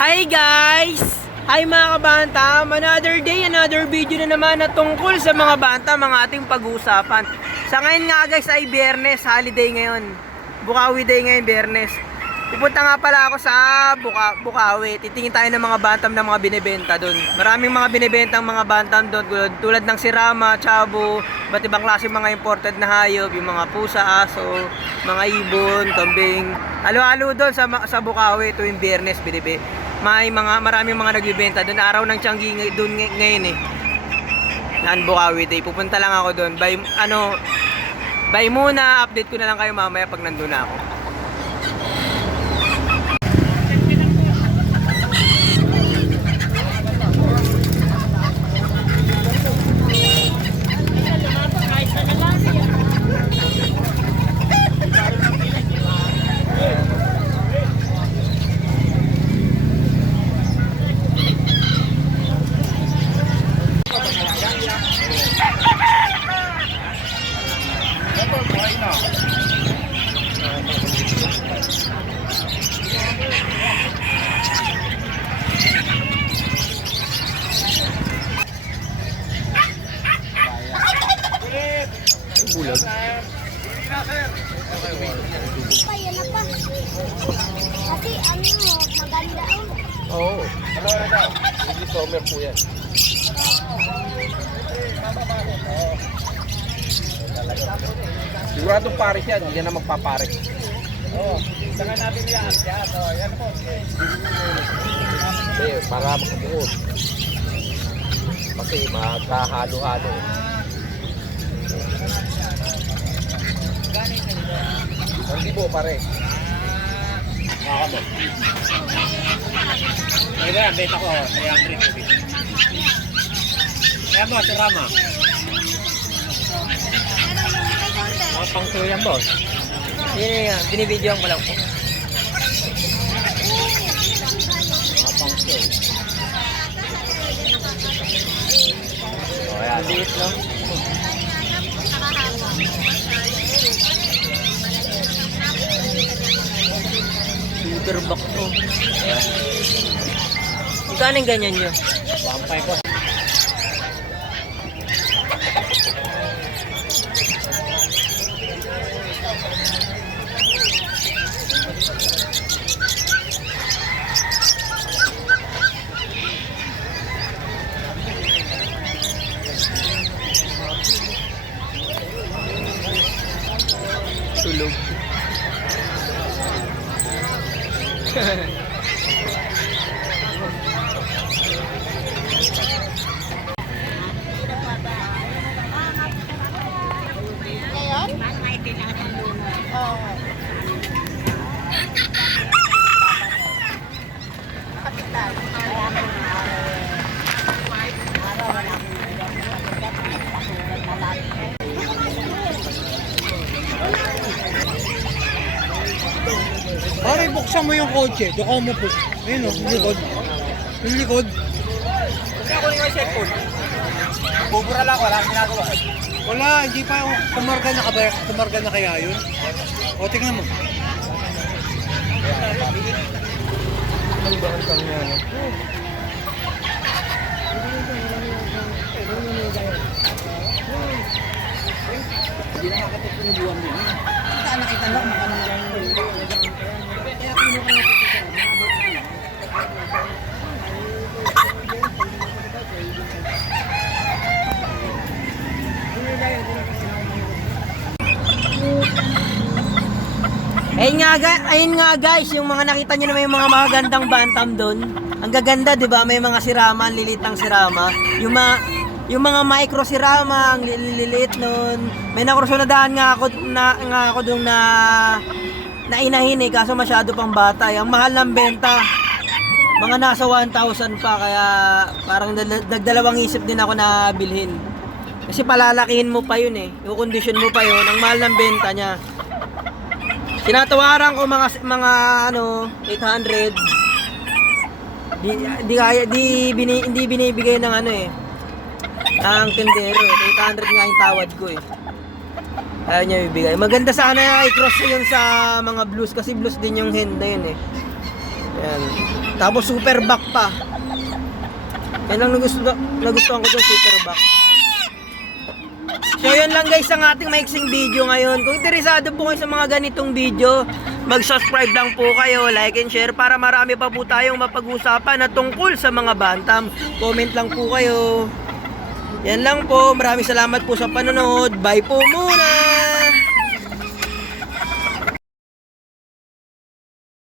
Hi guys! Hi mga kabantam! Another day, another video na naman na tungkol sa mga banta, mga ating pag-uusapan. Sa ngayon nga guys ay Biyernes, holiday ngayon. Bukawi day ngayon, Biyernes. Pupunta nga pala ako sa Bukawi. Titingin tayo ng mga bantam na mga binibenta doon. Maraming mga binibentang mga bantam doon tulad ng sirama, chabo, ba't ibang klase mga imported na hayop, yung mga pusa, aso, mga ibon, kambing. Halo-halo doon sa Bukawi tuwing Biyernes binibenta. Maraming mga nagbibenta doon. Araw ng Tianggi doon ngayon eh. Yan Bukawi Day. Pupunta lang ako doon. Bye muna. Update ko na lang kayo mamaya pag nandun na ako. Bulag. Pa, yan na pa. Kasi maganda Oo. Hindi summer po yan. Siguradong pares yan, hindi na magpapares. Oo. Saka natin yan. Yan po. Hindi, para makabuod. Kasi magkahalo-halo. Hindi po pare. Makakamo. Ito yan, beta ko. 300 po. Kaya mo, sirama. Mga pang-show yan, boss. Yan, binibidyoan ko lang po. Mga pang-show. O, yan. Liit lang. Silverback to. Magkano yung ganyan nyo? Pampay ko. Tulog. ngayon? Oo. Kapital. Pare, buksan mo yung kotse. Doon mo po. Ayun o, yung likod. Yung likod. Kasi ako yung cellphone. Bubura lang, wala akong ginagawa. Wala, hindi pa. Tumarga na ka ba? Tumarga na kaya yun? O, tingnan mo. Ano ba ang kang yan? Hindi na makatap ko ng buwan mo. Saan nakita lang, makanang dyan. Kaya kinuha na ito sa Ayun nga guys, yung mga nakita nyo naman yung mga magagandang bantam doon. Ang gaganda, 'di ba? May mga sirama, ang lilitang sirama. Yung mga micro sirama, ang liliit noon. May nakursunadahan nga ako doon na inahin kaso masyado pang bata. Ang mahal ng benta. Mga nasa 1,000 pa kaya parang nagdalawang isip din ako na bilhin. Kasi palalakihin mo pa yun eh. I-condition mo pa yun. Ang mahal ng benta niya. Tinatawaran ko mga 800. Hindi binibigay ng ang tindero. 800 nga yung tawad ko eh. Ayaw niya bibigay. Maganda sana i-cross yun sa mga blues kasi blues din yung hen na yun eh. Ayan. Tapos super back pa. Yan lang nagustuhan ko doon, super back. So yun lang guys ang ating maiksing video ngayon. Kung interesado po kayo sa mga ganitong video, mag-subscribe lang po kayo, like and share para marami pa po tayong mapag-usapan na tungkol sa mga bantam. Comment lang po kayo. Yan lang po. Maraming salamat po sa panonood. Bye po muna!